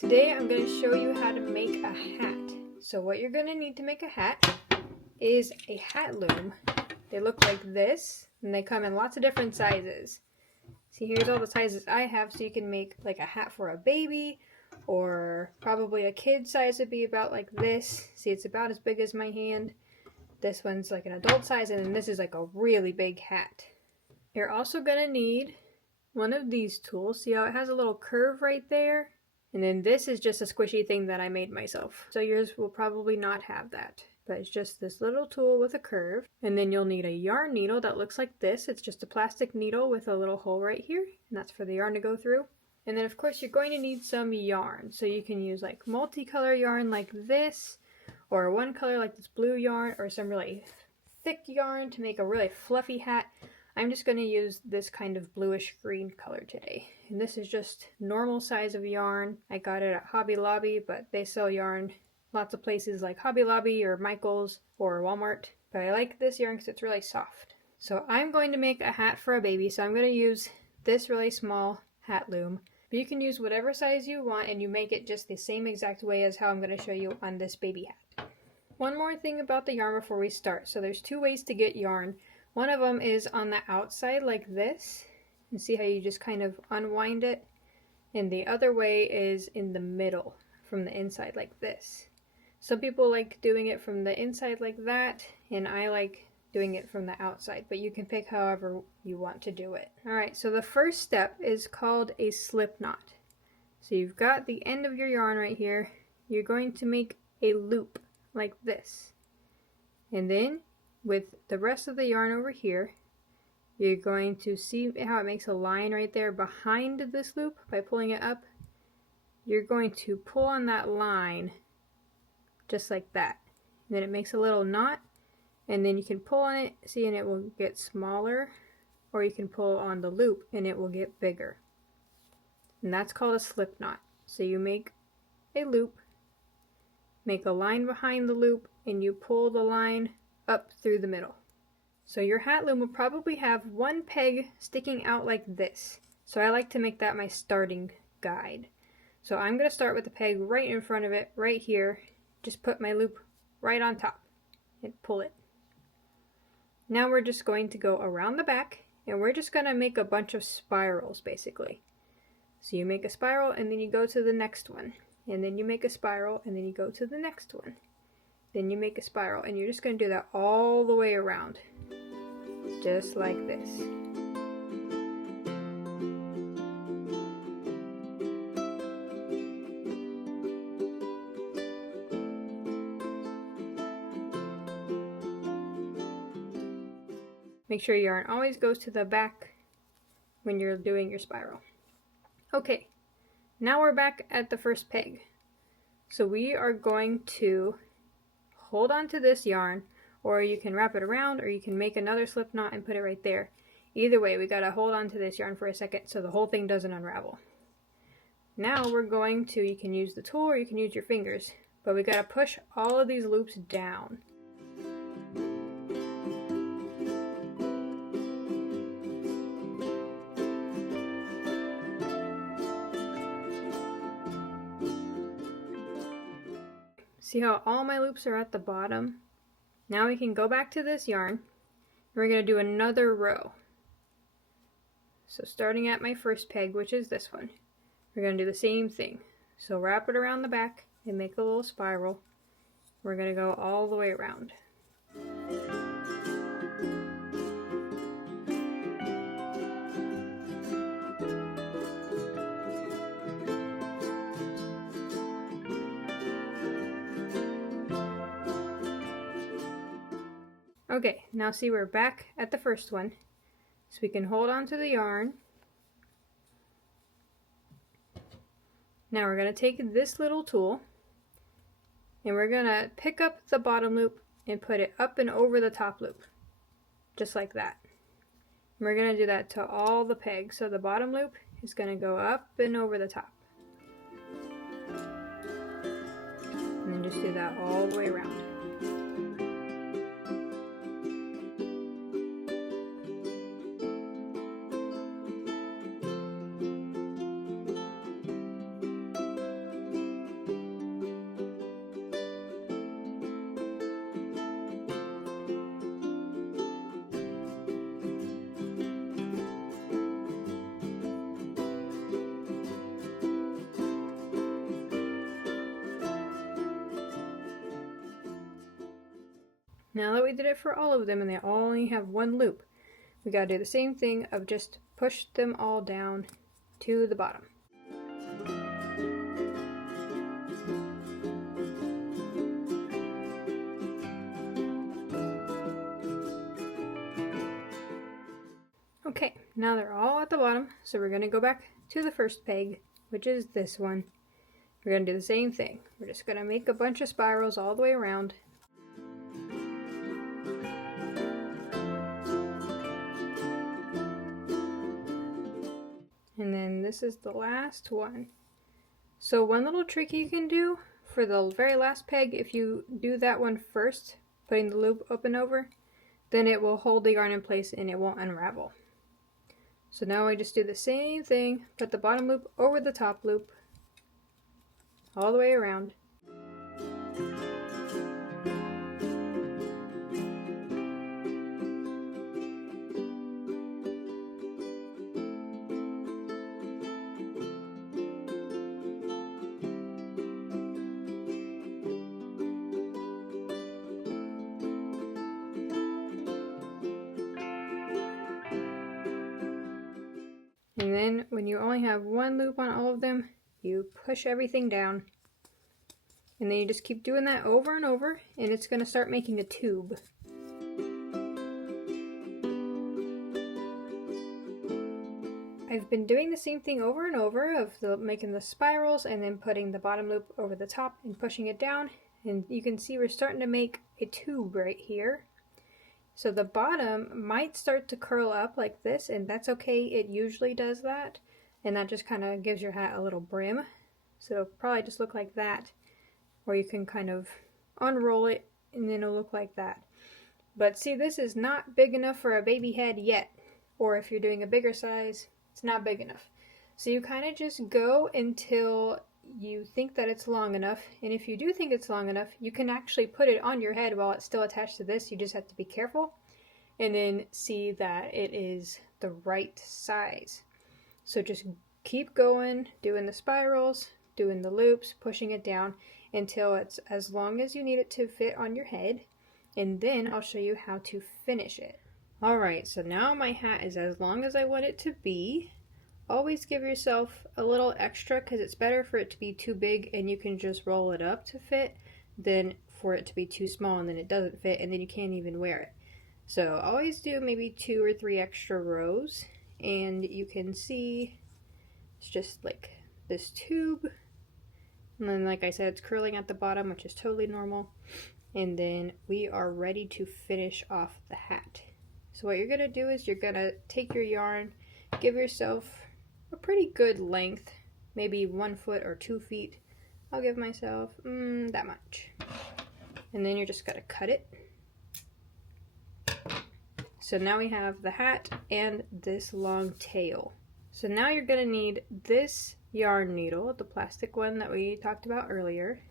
Today I'm going to show you how to make a hat. So what you're going to need to make a hat is a hat loom. They look like this, and they come in lots of different sizes. See, here's all the sizes I have, so you can make like a hat for a baby, or probably a kid size would be about like this. See, it's about as big as my hand. This one's like an adult size, and then this is like a really big hat. You're also going to need one of these tools. See how it has a little curve right there? And then this is just a squishy thing that I made myself. So yours will probably not have that. But it's just this little tool with a curve. And then you'll need a yarn needle that looks like this. It's just a plastic needle with a little hole right here. And that's for the yarn to go through. And then of course you're going to need some yarn. So you can use like multicolor yarn like this. Or one color like this blue yarn. Or some really thick yarn to make a really fluffy hat. I'm just going to use this kind of bluish green color today. And this is just normal size of yarn. I got it at Hobby Lobby, but they sell yarn lots of places like Hobby Lobby or Michael's or Walmart. But I like this yarn because it's really soft. So I'm going to make a hat for a baby, so I'm going to use this really small hat loom. But you can use whatever size you want, and you make it just the same exact way as how I'm going to show you on this baby hat. One more thing about the yarn before we start. So there's two ways to get yarn. One of them is on the outside like this, and see how you just kind of unwind it, and the other way is in the middle from the inside like this. Some people like doing it from the inside like that, and I like doing it from the outside, but you can pick however you want to do it. Alright, so the first step is called a slip knot. So you've got the end of your yarn right here. You're going to make a loop like this, and then with the rest of the yarn over here, you're going to see how it makes a line right there behind this loop by pulling it up. You're going to pull on that line just like that. And then it makes a little knot, and then you can pull on it, see, and it will get smaller, or you can pull on the loop and it will get bigger. And that's called a slip knot. So you make a loop, make a line behind the loop, and you pull the line up through the middle. So your hat loom will probably have one peg sticking out like this. So I like to make that my starting guide. So I'm going to start with the peg right in front of it, right here. Just put my loop right on top and pull it. Now we're just going to go around the back, and we're just going to make a bunch of spirals basically. So you make a spiral, and then you go to the next one, and then you make a spiral, and then you go to the next one. Then you make a spiral, and you're just going to do that all the way around, just like this. Make sure your yarn always goes to the back when you're doing your spiral. Okay, now we're back at the first peg. So we are going to hold on to this yarn, or you can wrap it around, or you can make another slip knot and put it right there. Either way, we gotta hold on to this yarn for a second so the whole thing doesn't unravel. Now we're going to, you can use the tool or you can use your fingers, but we gotta push all of these loops down. See how all my loops are at the bottom? Now we can go back to this yarn, and we're going to do another row. So starting at my first peg, which is this one, we're going to do the same thing. So wrap it around the back and make a little spiral. We're going to go all the way around. Okay, now see, we're back at the first one. So we can hold on to the yarn. Now we're going to take this little tool, and we're going to pick up the bottom loop and put it up and over the top loop. Just like that. And we're going to do that to all the pegs. So the bottom loop is going to go up and over the top. And then just do that all the way around. Now that we did it for all of them and they all only have one loop, we gotta do the same thing of just push them all down to the bottom. Okay, now they're all at the bottom, so we're going to go back to the first peg, which is this one. We're going to do the same thing. We're just going to make a bunch of spirals all the way around. And then this is the last one. So one little trick you can do for the very last peg, if you do that one first, putting the loop up and over, then it will hold the yarn in place and it won't unravel. So now I just do the same thing, put the bottom loop over the top loop, all the way around. And then when you only have one loop on all of them, you push everything down. And then you just keep doing that over and over, and it's going to start making a tube. I've been doing the same thing over and over of making the spirals and then putting the bottom loop over the top and pushing it down. And you can see we're starting to make a tube right here. So the bottom might start to curl up like this, and that's okay. It usually does that. And that just kind of gives your hat a little brim. So it'll probably just look like that. Or you can kind of unroll it and then it'll look like that. But see, this is not big enough for a baby head yet. Or if you're doing a bigger size, it's not big enough. So you kind of just go until you think that it's long enough. And if you do think it's long enough, you can actually put it on your head while it's still attached to this. You just have to be careful and then see that it is the right size. So just keep going, doing the spirals, doing the loops, pushing it down until it's as long as you need it to fit on your head. And then I'll show you how to finish it. Alright, so now my hat is as long as I want it to be. Always give yourself a little extra because it's better for it to be too big and you can just roll it up to fit than for it to be too small and then it doesn't fit and then you can't even wear it. So always do maybe 2 or 3 extra rows, and you can see it's just like this tube. And then like I said, it's curling at the bottom, which is totally normal. And then we are ready to finish off the hat. So what you're going to do is you're going to take your yarn, give yourself a pretty good length, maybe 1 foot or 2 feet. I'll give myself that much. And then you're just going to cut it. So now we have the hat and this long tail. So now you're going to need this yarn needle, the plastic one that we talked about earlier.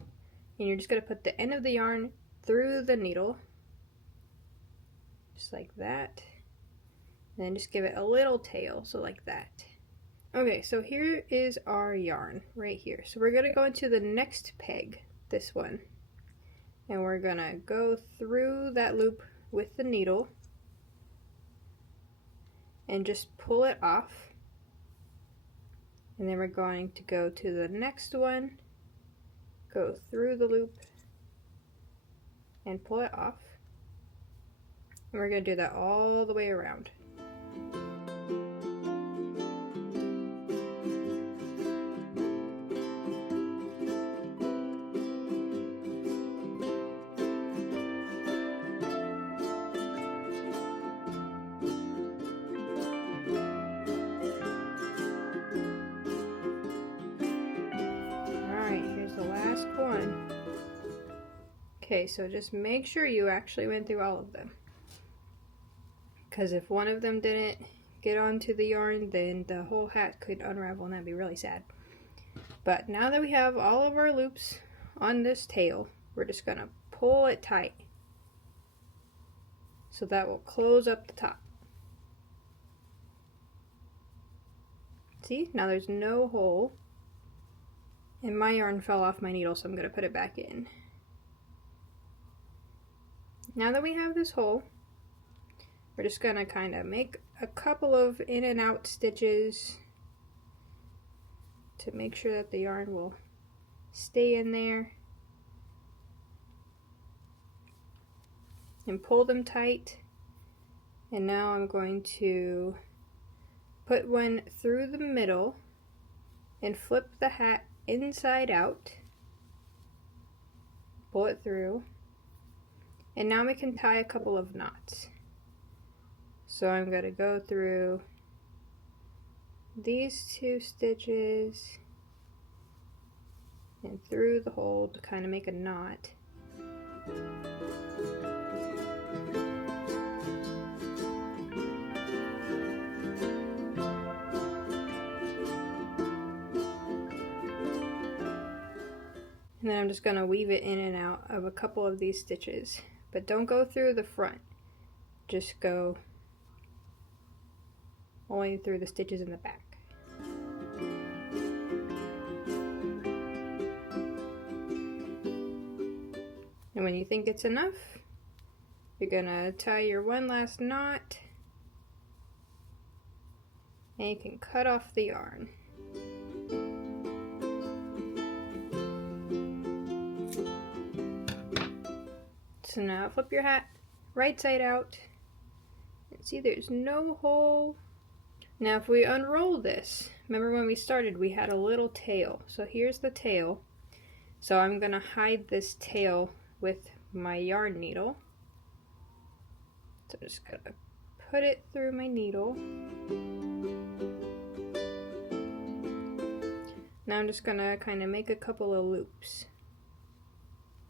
And you're just going to put the end of the yarn through the needle. Just like that. And then just give it a little tail, so like that. Okay, so here is our yarn right here. So we're going to go into the next peg, this one. And we're going to go through that loop with the needle. And just pull it off. And then we're going to go to the next one, go through the loop, and pull it off. And we're going to do that all the way around. Okay, so just make sure you actually went through all of them. Because if one of them didn't get onto the yarn, then the whole hat could unravel and that'd be really sad. But now that we have all of our loops on this tail, we're just going to pull it tight. So that will close up the top. See, now there's no hole. And my yarn fell off my needle, so I'm going to put it back in. Now that we have this hole, we're just gonna kind of make a couple of in and out stitches to make sure that the yarn will stay in there. And pull them tight. And now I'm going to put one through the middle and flip the hat inside out. Pull it through. And now we can tie a couple of knots. So I'm going to go through these 2 stitches and through the hole to kind of make a knot. And then I'm just going to weave it in and out of a couple of these stitches. But don't go through the front. Just go only through the stitches in the back. And when you think it's enough, you're going to tie your one last knot. And you can cut off the yarn. So now flip your hat right side out, and see there's no hole. Now if we unroll this, remember when we started we had a little tail, so here's the tail. So I'm going to hide this tail with my yarn needle. So I'm just going to put it through my needle. Now I'm just going to kind of make a couple of loops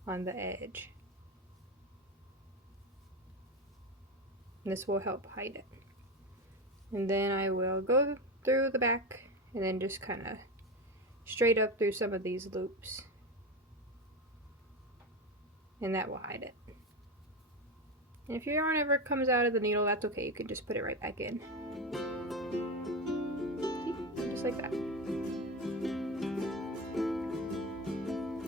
on the edge. This will help hide it. And then I will go through the back and then just kind of straight up through some of these loops. And that will hide it. And if your yarn ever comes out of the needle, that's okay. You can just put it right back in. See? Just like that.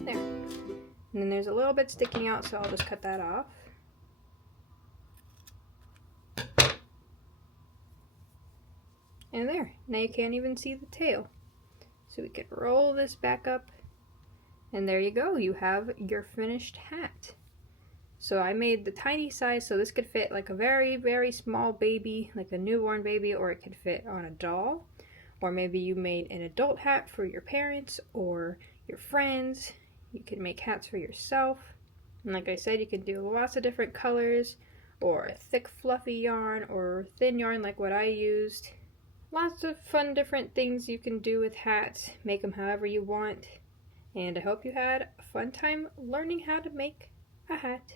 There. And then there's a little bit sticking out, so I'll just cut that off. And there, now you can't even see the tail. So we could roll this back up, and there you go, you have your finished hat. So I made the tiny size, so this could fit like a very, very small baby, like a newborn baby, or it could fit on a doll. Or maybe you made an adult hat for your parents or your friends. You can make hats for yourself. And like I said, you can do lots of different colors, or a thick fluffy yarn, or thin yarn like what I used. Lots of fun different things you can do with hats. Make them however you want. And I hope you had a fun time learning how to make a hat.